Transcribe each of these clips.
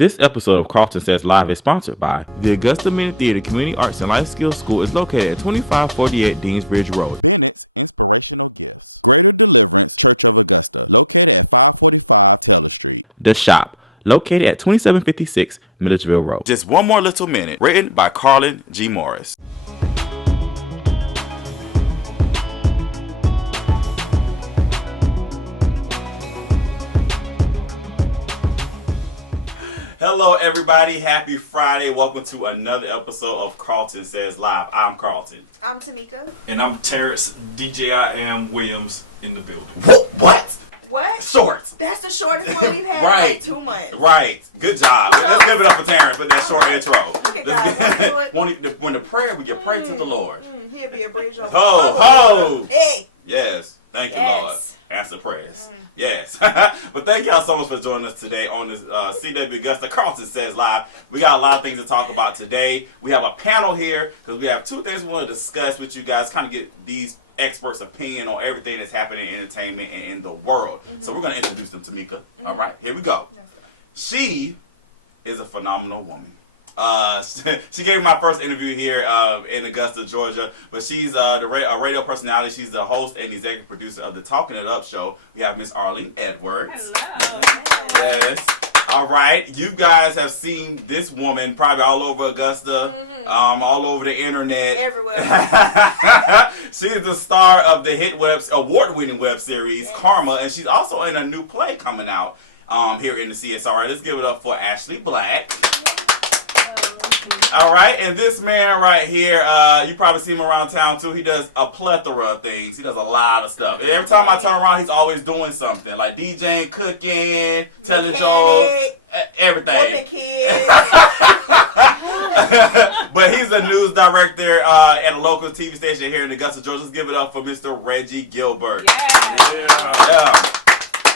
This episode of Karlton Says Live is sponsored by the Augusta Minute Theater Community Arts and Life Skills School is located at 2548 Deansbridge Road. The Shop, located at 2756 Milledgeville Road. Just One More Little Minute, written by Karlton G. Morris. Hello, everybody. Happy Friday. Welcome to another episode of Karlton Says Live. I'm Karlton. I'm Tamika. And I'm Terrence DJIM Williams in the building. What? What? Shorts. That's the shortest one we've had Right. in like 2 months. Right. Good job. Let's give it up for Terrence with that short intro. Look at God. When the prayer, we give praise to the Lord. He'll be a bridge over. Ho, ho. Hey. Yes. Thank you, Yes. Lord. Answer prayers. Yes. But thank y'all so much for joining us today on this CW Augusta Karlton Says Live. We got a lot of things to talk about today. We have a panel here because we have two things we want to discuss with you guys, kind of get these experts' opinion on everything that's happening in entertainment and in the world. So we're going to introduce them, Tamika. All right, here we go. She is a phenomenal woman. She gave me my first interview here in Augusta, Georgia. But she's a radio personality. She's the host and executive producer of the Talking It Up show. We have Miss Arlene Edwards. Hello. Yes. All right. You guys have seen this woman probably all over Augusta, all over the internet. Everywhere. She is the star of the hit award-winning web series Karma, and she's also in a new play coming out here in the CSR. Let's give it up for Ashley Black. All right, and this man right here, you probably see him around town too. He does a plethora of things. He does a lot of stuff. And every time I turn around, he's always doing something, like DJing, cooking, telling jokes, everything. With the kids. But he's a news director at a local TV station here in Augusta, Georgia. Let's give it up for Mr. Reggie Gilbert. Yeah.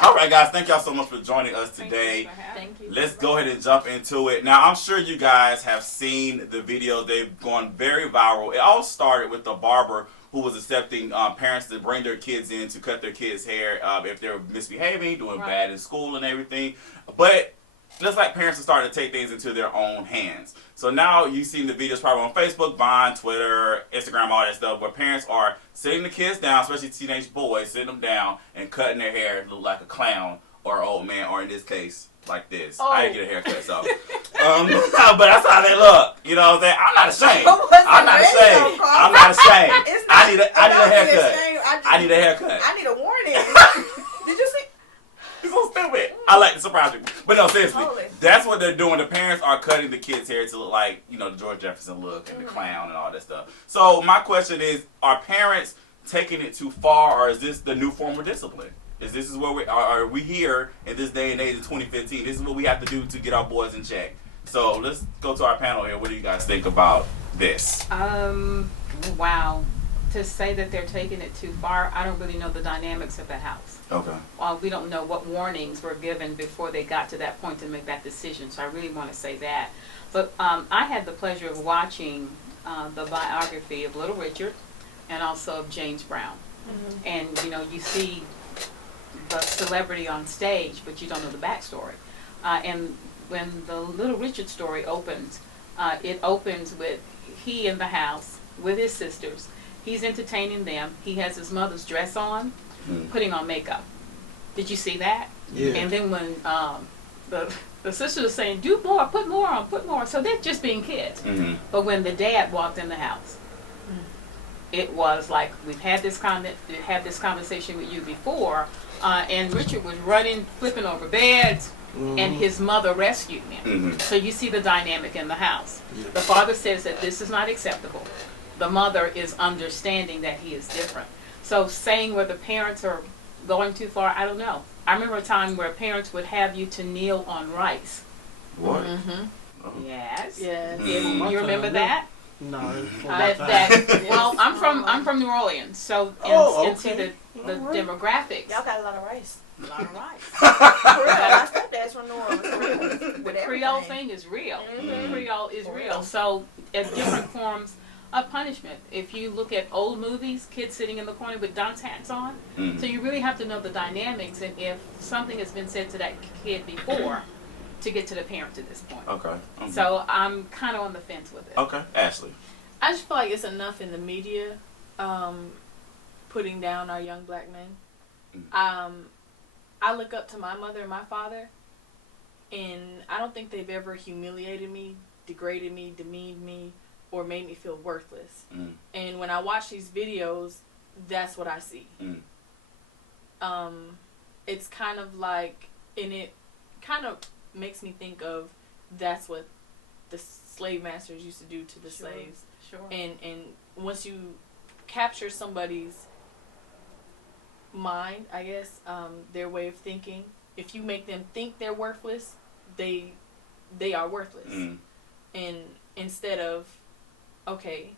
All right, guys. Thank y'all so much for joining us today. Thank you. Let's go ahead and jump into it. Now, I'm sure you guys have seen the videos. They've gone very viral. It all started with the barber who was accepting parents to bring their kids in to cut their kids' hair if they're misbehaving, doing bad in school and everything. But just like parents are starting to take things into their own hands. So now you've seen the videos probably on Facebook, Vine, Twitter, Instagram, all that stuff, where parents are sitting the kids down, especially teenage boys, sitting them down and cutting their hair to look like a clown or an old man, or in this case, like this. Oh. I didn't get a haircut, so. But that's how they look. You know what I'm saying? I'm not ashamed. I'm not ashamed. I'm not ashamed. It's I not need a haircut. ashamed. I need a haircut. I need a warning. Did you see? It's so stupid. I like to surprise people. But no, seriously, Totally. that's what they're doing. The parents are cutting the kids' hair to look like, you know, the George Jefferson look and the clown and all that stuff. So my question is, are parents taking it too far, or is this the new form of discipline? This is where are we here in this day and age of 2015? This is what we have to do to get our boys in check. So let's go to our panel here. What do you guys think about this? Wow. To say that they're taking it too far, I don't really know the dynamics of the house. Okay. We don't know what warnings were given before they got to that point to make that decision, so I really want to say that. But I had the pleasure of watching the biography of Little Richard and also of James Brown. And, you know, you see the celebrity on stage, but you don't know the backstory. And when the Little Richard story opens, it opens with he in the house with his sisters. He's entertaining them. He has his mother's dress on, putting on makeup. Did you see that? Yeah. And then when the sisters are saying, do more, put more on, put more. So they're just being kids. But when the dad walked in the house, it was like, we've had this conversation with you before, and Richard was running, flipping over beds, and his mother rescued him. So you see the dynamic in the house. The father says that this is not acceptable. The mother is understanding that he is different. So saying where the parents are going too far, I don't know. I remember a time where parents would have you to kneel on rice. What? Yes. Yes. You remember that? No. Well, I'm from New Orleans, so and see the demographics. Y'all got a lot of rice. A lot of rice. For real, my stepdad's from New Orleans. The Creole thing is real. The Creole is real. So at different forms of punishment. If you look at old movies, kids sitting in the corner with dunce hats on, so you really have to know the dynamics, and if something has been said to that kid before, to get to the parents at this point. Okay. So I'm kind of on the fence with it. Okay, Ashley. I just feel like it's enough in the media putting down our young black men. I look up to my mother and my father, and I don't think they've ever humiliated me, degraded me, demeaned me, or made me feel worthless. And when I watch these videos, that's what I see. It's kind of like, and it kind of makes me think of that's what the slave masters used to do to the slaves. Sure. And once you capture somebody's mind, I guess, their way of thinking, if you make them think they're worthless, they are worthless. And instead of, okay,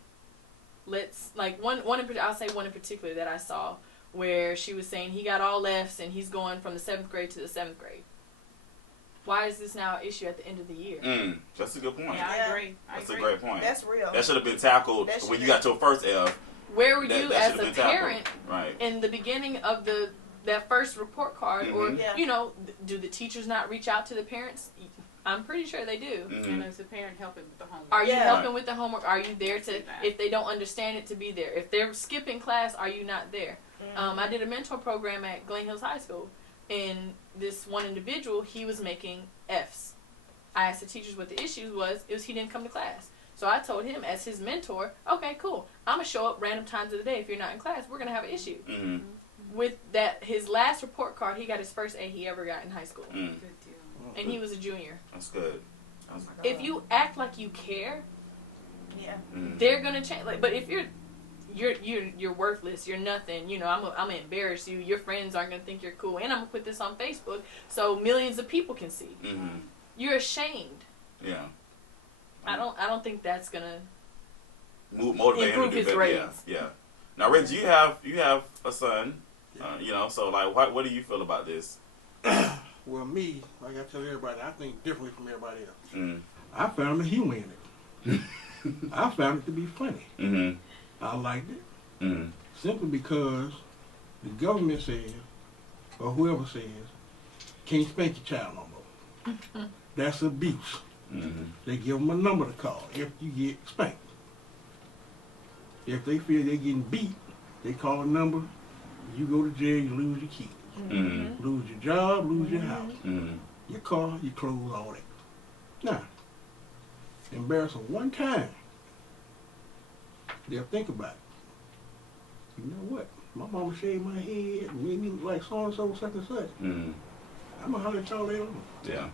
let's, like, I'll say one in particular that I saw, where she was saying he got all F's and he's going from the 7th grade to the 7th grade. Why is this now an issue at the end of the year? That's a good point. Yeah, I agree. That's a great point. That's real. That should have been tackled when you got your first F. Where were you that as a parent in the beginning of that first report card? Or, you know, do the teachers not reach out to the parents? I'm pretty sure they do. And as a parent helping with the homework. Are you helping with the homework? Are you there to, if they don't understand it, to be there? If they're skipping class, are you not there? I did a mentor program at Glen Hills High School, and this one individual, he was making F's. I asked the teachers what the issue was. It was he didn't come to class. So I told him as his mentor, okay, cool. I'm going to show up random times of the day. If you're not in class, we're going to have an issue. With that, his last report card, he got his first A he ever got in high school. Good deal. And he was a junior. That's good. If you act like you care, Mm. they're gonna change. Like, but if you're worthless, you're nothing. You know, I'm gonna embarrass you. Your friends aren't gonna think you're cool, and I'm gonna put this on Facebook so millions of people can see. Mm-hmm. You're ashamed. Yeah. I don't think that's gonna motivate improve him to his do better. grades. Yeah. Now, Rich, you have a son. You know, so like, what do you feel about this? Well, me, like I tell everybody, I think differently from everybody else. Mm. I found the humor in it. I found it to be funny. Mm-hmm. I liked it. Mm. Simply because the government says, or whoever says, can't spank your child no more. That's abuse. Mm-hmm. They give them a number to call if you get spanked. If they feel they're getting beat, they call a number. You go to jail, you lose your keys. Mm-hmm. Lose your job, lose your house. Mm-hmm. Your car, your clothes, all that. Now, embarrass them one time, they'll think about it. You know what? My mama shaved my head and made me look like so-and-so, such and such. Mm-hmm. I'm going to holler at y'all later on. Yeah.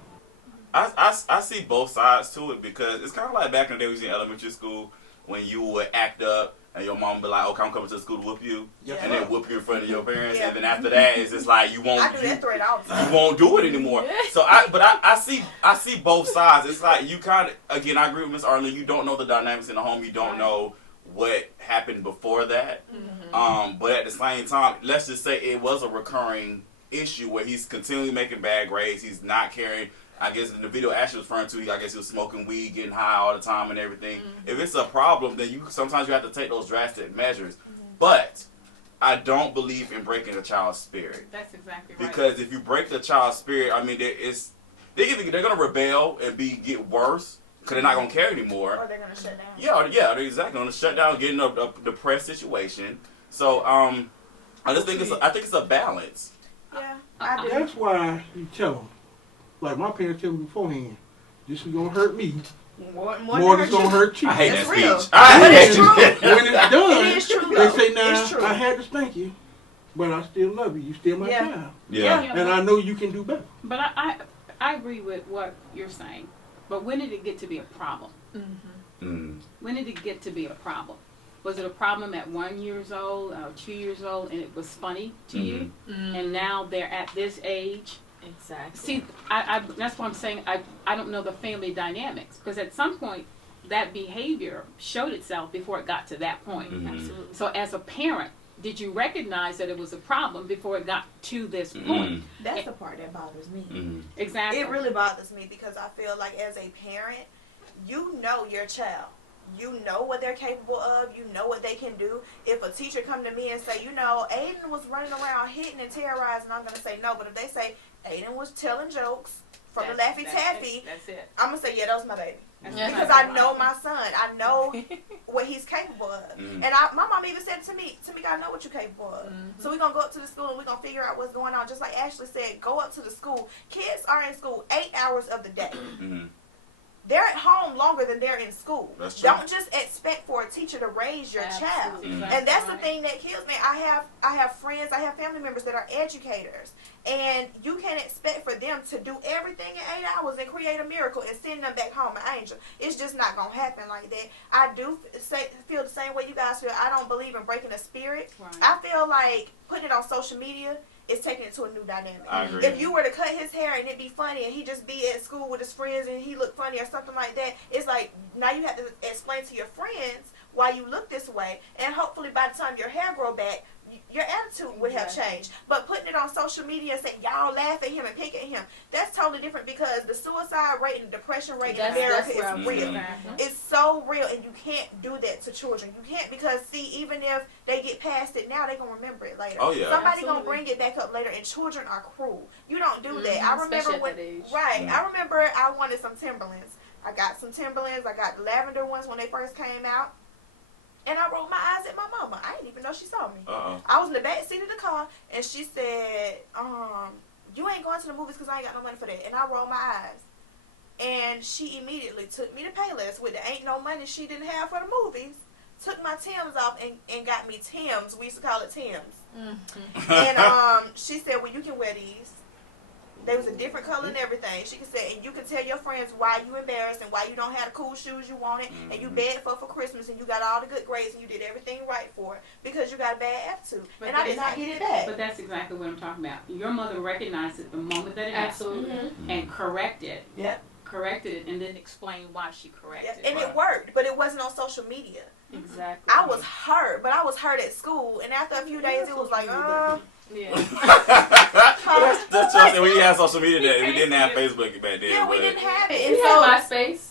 I see both sides to it because it's kind of like back in the day we was in elementary school when you would act up and your mom would be like, okay, I'm coming to the school to whoop you. Yes, And sir. then whoop you in front of your parents. Yeah. And then after that, it's just like you won't. I do that threat all the time. You won't do it anymore. So I see both sides. It's like you kind of, again, I agree with Miss Arlen. You don't know the dynamics in the home. You don't know what happened before that. Mm-hmm. But at the same time, let's just say it was a recurring issue where he's continually making bad grades. He's not caring. I guess in the video Ashley was referring to, I guess he was smoking weed, getting high all the time and everything. Mm-hmm. If it's a problem, then sometimes you have to take those drastic measures. But I don't believe in breaking a child's spirit. That's exactly right. Because if you break the child's spirit, I mean, they're going to rebel and get worse because they're not going to care anymore. Or they're gonna shut down. Yeah, they're exactly going to shut down, get in a depressed situation. So I just think it's a balance. Yeah, I do. That's why you tell them, like my parents tell me beforehand, this is going to hurt me More more than it's going to hurt you. I hate That's that real. speech. I But hate it's that. true. When it's done, It is true, they though. say, It's nah, true. I had to spank you, but I still love you. You still my Yeah. child. Yeah. And I know you can do better. But I agree with what you're saying. But when did it get to be a problem? Mm. When did it get to be a problem? Was it a problem at 1 year old or 2 years old and it was funny to you? And now they're at this age? Exactly. See, I that's what I'm saying. I don't know the family dynamics because at some point that behavior showed itself before it got to that point. Mhm. Absolutely. So as a parent, did you recognize that it was a problem before it got to this point? That's the part that bothers me. Mm. Exactly. It really bothers me because I feel like as a parent, you know your child. You know what they're capable of. You know what they can do. If a teacher come to me and say, you know, Aiden was running around hitting and terrorizing, I'm going to say no. But if they say, Aiden was telling jokes, from the Laffy Taffy, That's it. I'm gonna say, yeah, that was my baby. That's Because I know my son. I know what he's capable of. Mm-hmm. And my mom even said to me, I know what you're capable of. So we're going to go up to the school and we're going to figure out what's going on. Just like Ashley said, go up to the school. Kids are in school 8 hours of the day. Mm-hmm. They're at home longer than they're in school. That's true. Don't just expect for a teacher to raise your child. Mm-hmm. And that's the thing that kills me. I have friends, I have family members that are educators. And you can't expect for them to do everything in 8 hours and create a miracle and send them back home an angel. It's just not going to happen like that. I do feel the same way you guys feel. I don't believe in breaking a spirit. Right. I feel like putting it on social media is taking it to a new dynamic. I agree. If you were to cut his hair and it be funny and he just be at school with his friends and he look funny or something like that, it's like now you have to explain to your friends why you look this way, and hopefully by the time your hair grow back, your attitude would have changed. But putting it on social media and saying y'all laugh at him and pick at him, that's totally different, because the suicide rate and the depression rate in America is real. It's so real, and you can't do that to children. You can't, because see, even if they get past it now, they're going to remember it later. Oh, yeah. Somebody going to bring it back up later, and children are cruel. You don't do that. I remember especially when, at that age. right, I remember I wanted some Timberlands. I got some Timberlands. I got the lavender ones when they first came out. And I rolled my eyes at my mama. I didn't even know she saw me. I was in the back seat of the car, and she said, you ain't going to the movies because I ain't got no money for that. And I rolled my eyes. And she immediately took me to Payless with the ain't no money she didn't have for the movies. Took my Timbs off and got me Timbs. We used to call it Timbs. And she said, well, you can wear these. They was a different color and everything. She could say, and you can tell your friends why you embarrassed and why you don't have the cool shoes you wanted, and you begged for Christmas, and you got all the good grades, and you did everything right for it because you got a bad attitude. But and I did not get it back. But that's exactly what I'm talking about. Your mother recognized it the moment that it Absolutely. happened and corrected. Yep. Corrected it, and then explained why she corrected it. And it worked, but it wasn't on social media. Exactly. I was hurt, but I was hurt at school, and after a few days, it was like, Yeah. That's true. We had social media then. We didn't have Facebook back then. yeah, we but didn't have it. And And so so, MySpace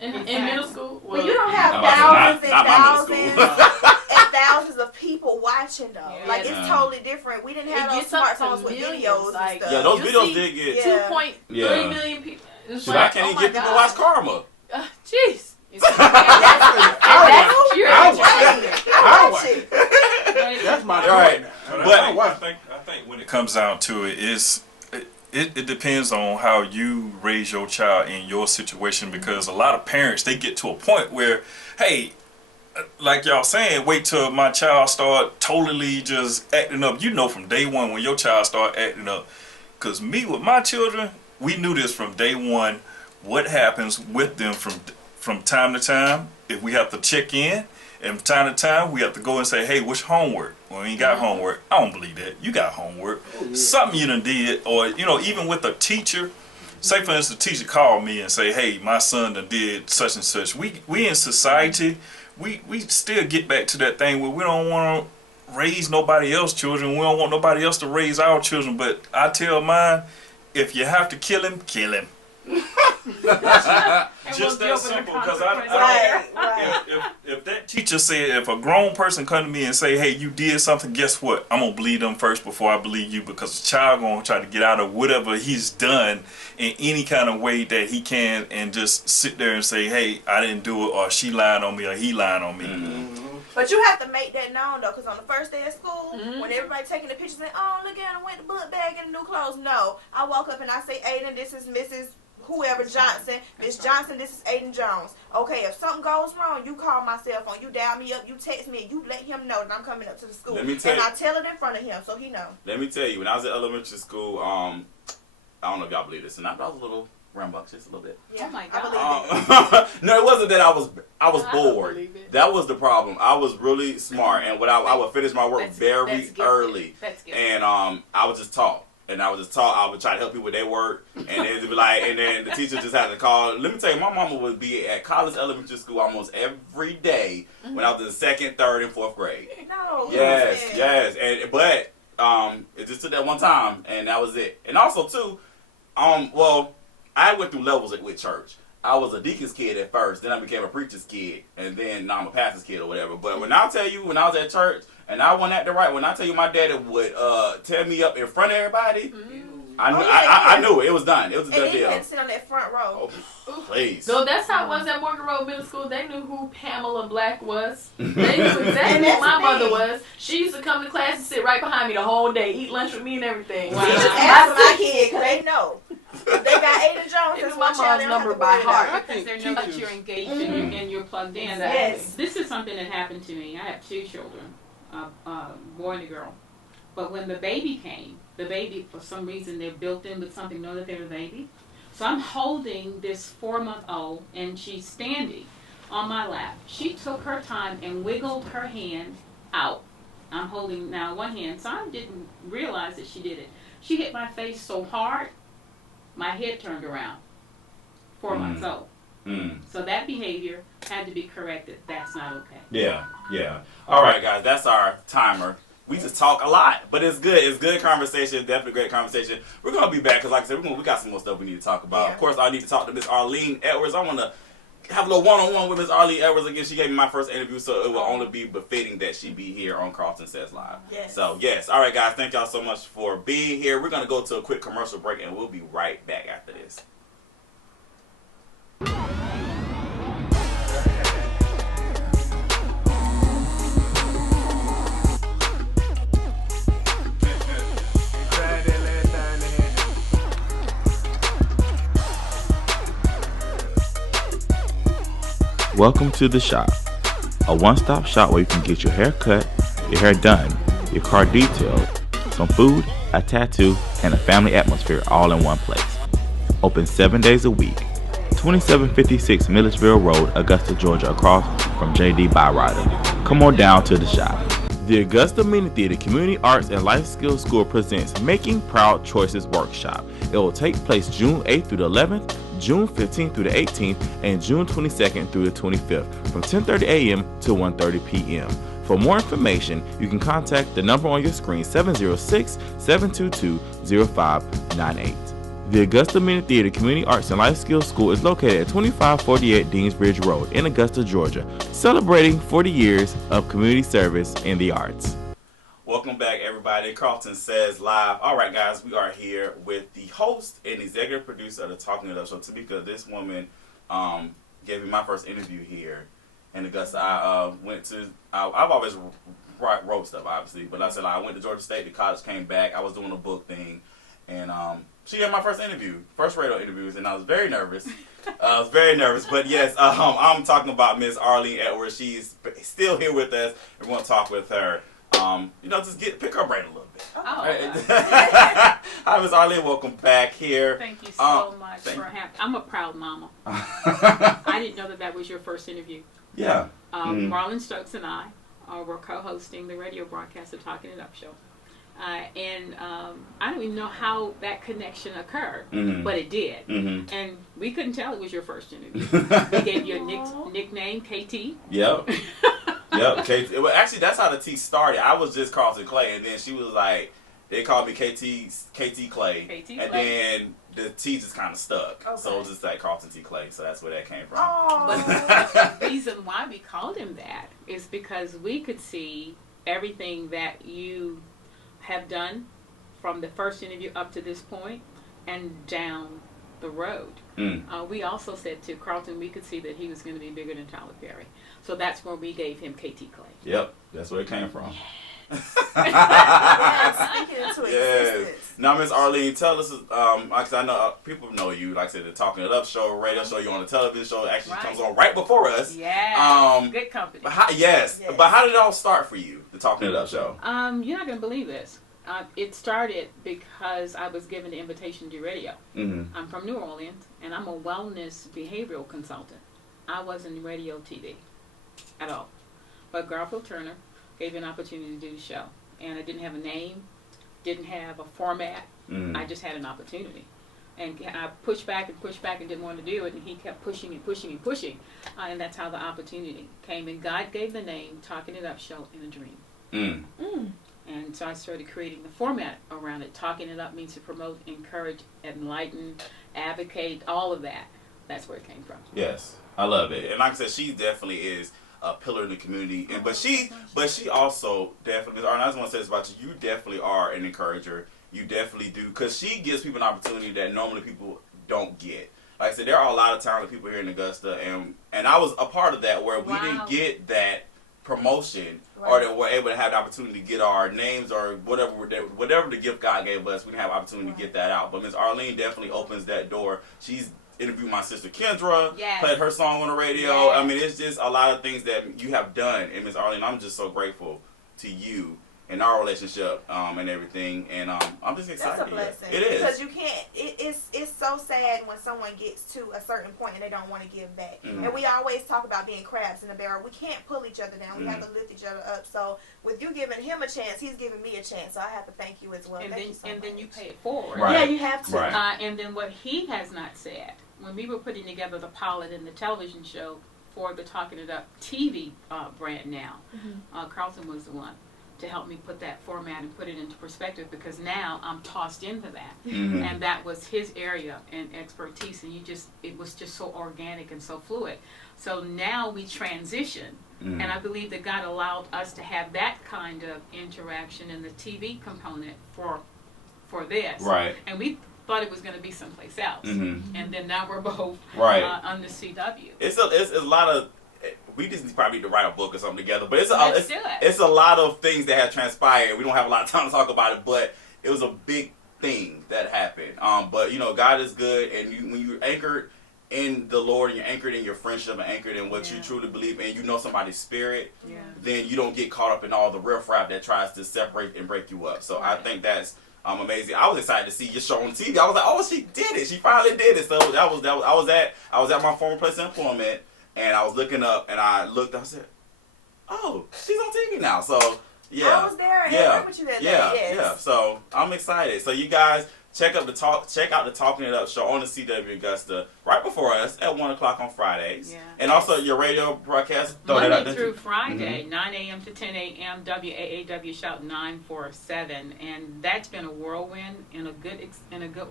in middle school. but you don't have Not thousands and my thousands middle school. and thousands of people watching though. Yeah. Like it's totally different. We didn't have It those gets up to smartphones with millions, videos like- and stuff. Yeah, those You videos see- did get. Yeah. 2.3 Yeah. million people. It's Shoot, like, I can't oh even my get people to God. watch Karma. Jeez. I That's pure I entertainment. I watch it. That's my Right. joy now. But I watch I think when it comes down to it, it depends on how you raise your child in your situation, because a lot of parents, they get to a point where, hey, like y'all saying, wait till my child start totally just acting up. You know from day one when your child start acting up. Because me with my children, we knew this from day one, what happens with them from time to time. If we have to check in, and from time to time, we have to go and say, hey, what's homework? Well, we ain't got homework. I don't believe that. You got homework. Something you done did, or, you know, even with a teacher. Say, for instance, the teacher called me and say, hey, my son done did such and such. We in society, we still get back to that thing where we don't want to raise nobody else's children. We don't want nobody else to raise our children. But I tell mine, if you have to kill him, kill him. Just that simple, because if that teacher said, if a grown person come to me and say, hey, you did something, guess what? I'm gonna believe them first before I believe you, because the child gonna try to get out of whatever he's done in any kind of way that he can, and just sit there and say, hey, I didn't do it, or she lied on me, or he lied on me. But you have to make that known though, because on the first day of school, when everybody taking the pictures and oh look at him, went the book bag and the new clothes. No, I walk up and I say, Aiden, this is Mrs. Whoever Johnson, Miss Johnson, this is Aiden Jones. Okay, if something goes wrong, you call my cell phone, you dial me up, you text me, and you let him know that I'm coming up to the school. Let me tell and you- I tell it in front of him so he know. Let me tell you, when I was at elementary school, I don't know if y'all believe this or not, but I was a little rambunctious a little bit. Yeah, Oh my I God. believe it. No, it wasn't that I was I don't bored. believe it. That was the problem. I was really smart, and I would finish my work very That's gifted. early. That's gifted. And I would just talk. And I would just talk. I would try to help people with their work, and they'd be like, and then the teacher just had to call. Let me tell you, my mama would be at college elementary school almost every day when I was in second, third, and fourth grade. No. Yes, listen. yes, but it just took that one time, and that was it. And also too, well, I went through levels with church. I was a deacon's kid at first, then I became a preacher's kid, and then now I'm a pastor's kid or whatever. But when I tell you, when I was at church and I wasn't acting right, when I tell you my daddy would tear me up in front of everybody, I knew it was done. It was a done And he deal. couldn't sit on that front row. Oh, please. So that's how it was at Morgan Road Middle School. They knew who Pamela Black was. They knew exactly who my mother was. She used to come to class and sit right behind me the whole day, eat lunch with me and everything. Wow. Teachers ask my kid because they know. They got Ada Jones. That's my mom's number by heart. Because they know that you're engaged and you're plugged in. Yes. This is something that happened to me. I have 2 children, a boy and a girl. But when the baby came, the baby, for some reason, they're built in with something, know that they're a baby. So I'm holding this 4-month-old, and she's standing on my lap. She took her time and wiggled her hand out. I'm holding now one hand, so I didn't realize that she did it. She hit my face so hard, my head turned around. 4 months old. So that behavior had to be corrected. That's not okay. Yeah. All right, guys, that's our timer. We just talk a lot, but it's good. It's good conversation. Definitely great conversation. We're gonna be back because, like I said, we got some more stuff we need to talk about. Yeah. Of course, I need to talk to Miss Arlene Edwards. I want to have a little one-on-one with Miss Arlene Edwards again. She gave me my first interview, so it will only be befitting that she be here on Karlton Says Live. Yes. So yes, all right, guys. Thank y'all so much for being here. We're gonna go to a quick commercial break, and we'll be right back after this. Welcome to The Shop, a one-stop shop where you can get your hair cut, your hair done, your car detailed, some food, a tattoo, and a family atmosphere all in one place. Open 7 days a week. 2756 Milledgeville Road, Augusta, Georgia, across from J.D. Byrider. Come on down to The Shop. The Augusta Mini Theater Community Arts and Life Skills School presents Making Proud Choices Workshop. It will take place June 8th through the 11th, June 15th through the 18th, and June 22nd through the 25th from 10:30 a.m. to 1:30 p.m. For more information, you can contact the number on your screen, 706-722-0598. The Augusta Mini Theater Community Arts and Life Skills School is located at 2548 Deansbridge Road in Augusta, Georgia, celebrating 40 years of community service in the arts. Welcome back, everybody. Karlton Says Live. All right, guys, we are here with the host and executive producer of the Talking It Up show, Tamika. This woman gave me my first interview here in Augusta. I've always wrote stuff, obviously, but I said I went to Georgia State. The college came back. I was doing a book thing, and she had my first radio interviews, and I was very nervous. But yes, I'm talking about Miss Arlene Edwards. She's still here with us, and we're going to talk with her. Just pick her brain a little bit. Oh. Hi, Miss Arlene. Welcome back here. Thank you so much for having. I'm a proud mama. I didn't know that was your first interview. Yeah. Marlon Stokes and I were co-hosting the radio broadcast of Talking It Up show. And I don't even know how that connection occurred, but it did. And we couldn't tell it was your first interview. We gave you a nickname, KT. Yep. Yep. KT. Well, actually, that's how the T started. I was just Karlton Clay, and then she was like, they called me KT Clay. And then the T just kind of stuck. Okay. So it was just like Karlton T. Clay. So that's where that came from. Oh. But the reason why we called him that is because we could see everything that you have done from the first interview up to this point and down the road. We also said to Karlton we could see that he was going to be bigger than Tyler Perry. So that's where we gave him KT Clay. Yep, that's where it came from. Speaking into existence. Now, Miss Arlene, tell us, because I know people know you, like I said, the Talking It Up show, radio show, you on the television show, actually comes on right before us. Yeah, good company. But how did it all start for you, the Talking It Up show? You're not going to believe this. It started because I was given the invitation to do radio. I'm from New Orleans, and I'm a wellness behavioral consultant. I wasn't in radio TV at all. But Garfield Turner gave me an opportunity to do the show. And I didn't have a name, didn't have a format. I just had an opportunity. And I pushed back and didn't want to do it. And he kept pushing and pushing and pushing. And that's how the opportunity came. And God gave the name Talking It Up Show in a Dream. And so I started creating the format around it. Talking It Up means to promote, encourage, enlighten, advocate, all of that. That's where it came from. Yes, I love it. And like I said, she definitely is a pillar in the community. And but she also definitely, I just want to say this about you. You definitely are an encourager you definitely do, because she gives people an opportunity that normally people don't get. Like I said, there are a lot of talented people here in Augusta, and I was a part of that, where we didn't get that promotion, or that we're able to have the opportunity to get our names or whatever the gift God gave us. We didn't have opportunity to get that out. But Miss Arlene definitely opens that door. She's interviewed my sister Kendra, played her song on the radio. I mean, it's just a lot of things that you have done. And Miss Arlene, I'm just so grateful to you and our relationship and everything, and I'm just excited. That's a blessing. It is, because you can't. It's so sad when someone gets to a certain point and they don't want to give back. And we always talk about being crabs in a barrel. We can't pull each other down. We have to lift each other up. So with you giving him a chance, he's giving me a chance. So I have to thank you as well. And Thank then you pay it forward. Right. Yeah, you have to. Right. And then what he has not said, when we were putting together the pilot and the television show for the Talking It Up TV brand now, Karlton was the one to help me put that format and put it into perspective, because now I'm tossed into that. And that was his area and expertise, and it was just so organic and so fluid. So now we transition, and I believe that God allowed us to have that kind of interaction in the TV component for this. Right. And we thought it was going to be someplace else. And then now we're both on the CW. It's a lot of. We just probably need to write a book or something together. But it's a lot of things that have transpired. We don't have a lot of time to talk about it, but it was a big thing that happened. But God is good, and when you're anchored in the Lord, and you're anchored in your friendship, and anchored in what you truly believe in, somebody's spirit, then you don't get caught up in all the riffraff that tries to separate and break you up. So I think that's amazing. I was excited to see your show on TV. I was like, oh, she did it. She finally did it. So I was at my former place of employment. And I was looking up, and I looked. I said, "Oh, she's on TV now." So yeah, I was there. And I with you that day. Yeah. So I'm excited. So you guys check out the Talking It Up show on the CW Augusta right before us at 1:00 on Fridays. Yeah. And also your radio broadcast Monday through Friday, 9 a.m. to 10 a.m. WAAW Shout 947, and that's been a whirlwind in a good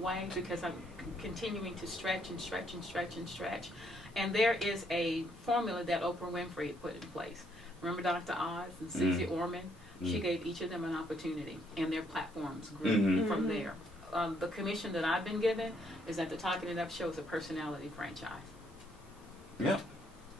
way, because I'm continuing to stretch and stretch and stretch and stretch. And there is a formula that Oprah Winfrey had put in place. Remember Dr. Oz and Susie Orman? She gave each of them an opportunity, and their platforms grew from there. The commission that I've been given is that the Talking It Up show is a personality franchise. Yeah.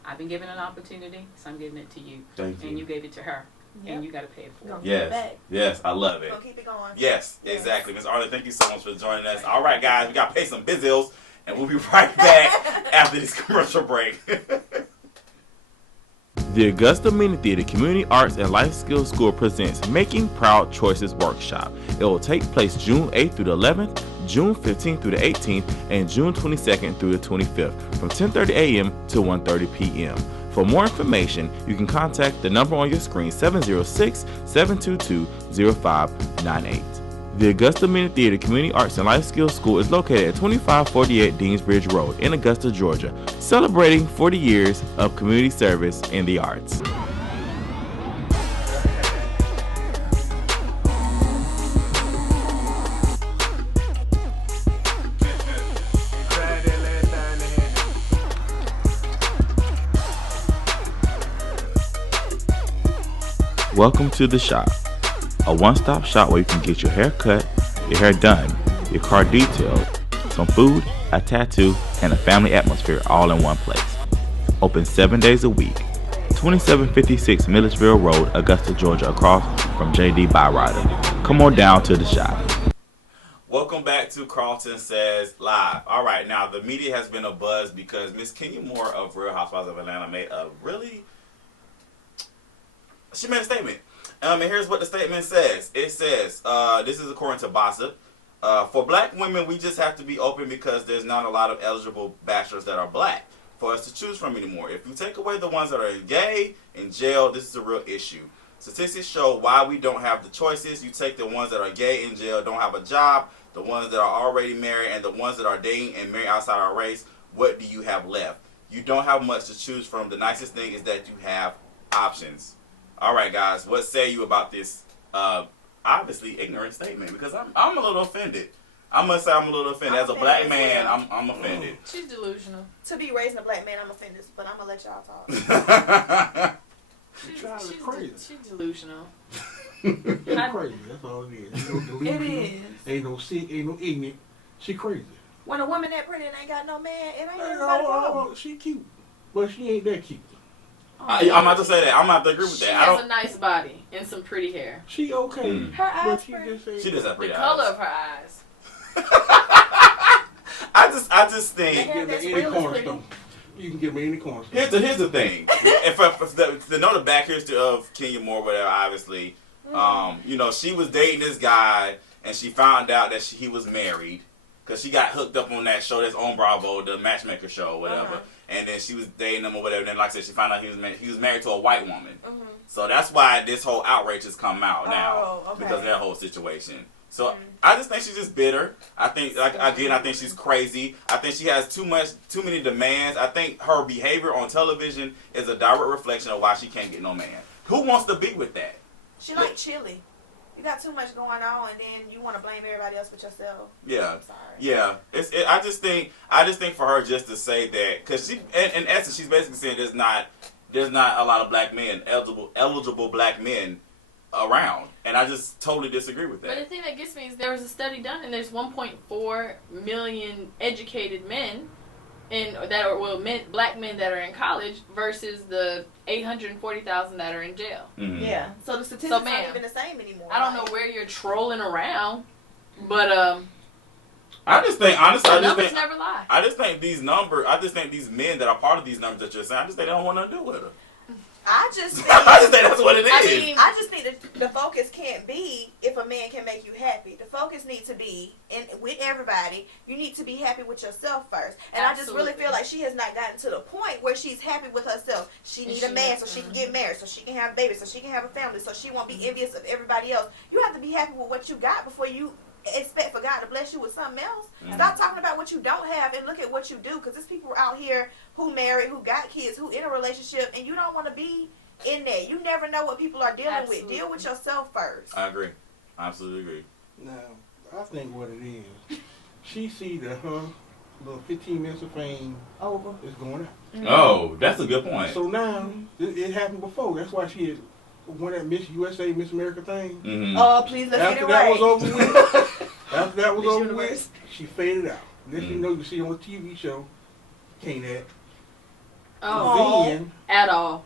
I've been given an opportunity, so I'm giving it to you. Thank you. And you gave it to her. And you got to pay it for it. Yes, I love it. We'll keep it going. Yes, exactly. Ms. Arlen, thank you so much for joining us. All right, guys, we got to pay some bills. And we'll be right back after this commercial break. The Augusta Amenity Community Arts and Life Skills School presents Making Proud Choices Workshop. It will take place June 8th through the 11th, June 15th through the 18th, and June 22nd through the 25th from 10:30 a.m. to 1:30 p.m. For more information, you can contact the number on your screen, 706-722-0598. The Augusta Mini Theater Community Arts and Life Skills School is located at 2548 Deansbridge Road in Augusta, Georgia, celebrating 40 years of community service in the arts. Welcome to the shop, a one-stop shop where you can get your hair cut, your hair done, your car detailed, some food, a tattoo, and a family atmosphere all in one place. Open 7 days a week. 2756 Milledgeville Road, Augusta, Georgia, across from J.D. Byrider. Come on down to the shop. Welcome back to Karlton Says Live. All right, now the media has been abuzz because Miss Kenya Moore of Real Housewives of Atlanta made a she made a statement. And here's what the statement says. It says, this is according to Gossip, for black women, we just have to be open because there's not a lot of eligible bachelors that are black for us to choose from anymore. If you take away the ones that are gay in jail, this is a real issue. Statistics show why we don't have the choices. You take the ones that are gay in jail, don't have a job, the ones that are already married, and the ones that are dating and married outside our race, what do you have left? You don't have much to choose from. The nicest thing is that you have options. All right, guys, what say you about this obviously ignorant statement? Because I'm a little offended. I must say I'm a little offended. As a black man, I'm offended. She's delusional. To be raising a black man, I'm offended, but I'm going to let y'all talk. She's delusional. She crazy. That's all it is. Ain't no It delusional. is. Ain't no sick. Ain't no ignorant. She crazy. When a woman that pretty and ain't got no man, it ain't everybody problem. She cute, but she ain't that cute. I'm about to say that. I'm about to agree with She that. I has don't. a nice body and some pretty hair. She okay. Her eyes But she pretty. just ain't. She just have The pretty color eyes. of her eyes. I just think. Yeah, Give her that's any real cornerstone. You can give me any cornerstone. Here's the thing. if to know the back history of Kenya Moore, whatever, obviously, you know, she was dating this guy and she found out that he was married because she got hooked up on that show that's on Bravo, the Matchmaker show, or whatever. And then she was dating him or whatever. And then, like I said, she found out he was married to a white woman. So that's why this whole outrage has come out now because of that whole situation. So I just think she's just bitter. I think, I think she's crazy. I think she has too many demands. I think her behavior on television is a direct reflection of why she can't get no man. Who wants to be with that? She like chilly. You got too much going on, and then you want to blame everybody else but yourself. Yeah, I'm sorry. yeah. I just think for her just to say that, because she, in essence, she's basically saying there's not a lot of black men, eligible black men around, and I just totally disagree with that. But the thing that gets me is there was a study done, and there's 1.4 million educated men, black men that are in college versus the 840,000 that are in jail. Yeah. So the statistics So, aren't even the same anymore. I don't know where you're trolling around, but I just think, honestly, the numbers never lie. I just think these men that are part of these numbers that you're saying, I just think they don't want nothing to do with her. I just think, I just think that's what it is. I just think that the focus can't be if a man can make you happy. The focus needs to be, and with everybody, you need to be happy with yourself first. And I just really feel like she has not gotten to the point where she's happy with herself. She needs a man so she can get married, so she can have babies, so she can have a family, so she won't be envious of everybody else. You have to be happy with what you got before you expect for God to bless you with something else. Stop talking about what you don't have and look at what you do, because there's people out here who married, who got kids, who in a relationship, and you don't want to be in there. You never know what people are dealing with. Deal with yourself first. I agree. I absolutely agree. Now, I think what it is, she see that her little 15 minutes of fame is going out. Oh, that's a good point. So now, it happened before. That's why she had won that Miss USA, Miss America thing. Oh, please, let's get After it that right. was over with, after that was Miss over Universe. with, she faded out. Next thing you know, you see on a TV show, can't act. At all.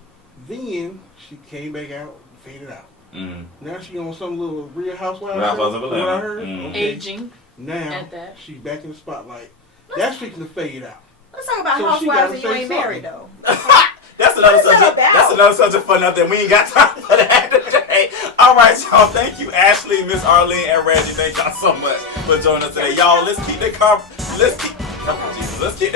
Then she came back out and faded out. Now she on some little Real Housewives show. Housewives of What I Atlanta. heard. Okay. Aging. Now At that. she's back in the spotlight. That's fixing to fade out. Let's talk about So she housewives gotta and you say ain't married, though. That's another What is that subject. about? That's another subject for another. We ain't got time for that today. All right, y'all. Thank you, Ashley, Miss Arlene, and Reggie. Thank y'all so much for joining us today, y'all. Let's keep the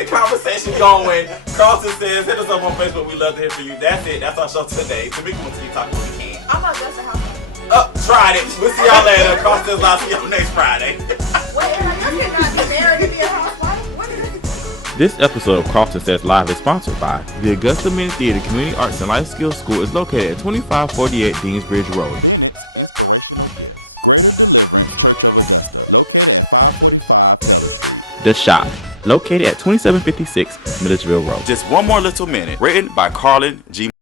conversation going. Karlton says, hit us up on Facebook. We love to hear from you. That's it. That's our show today. Tamika wants to keep talking what we can. I'm on Augusta housewife. Tried it. We'll see y'all later. Karlton says, I'll see y'all next Friday. Wait, you cannot be married to be a housewife? What is it? This episode of Karlton Says Live is sponsored by the Augusta Men Theater Community Arts and Life Skills School is located at 2548 Deansbridge Road. The Shop, located at 2756 Milledgeville Road. Just one more little minute, written by Karlton G.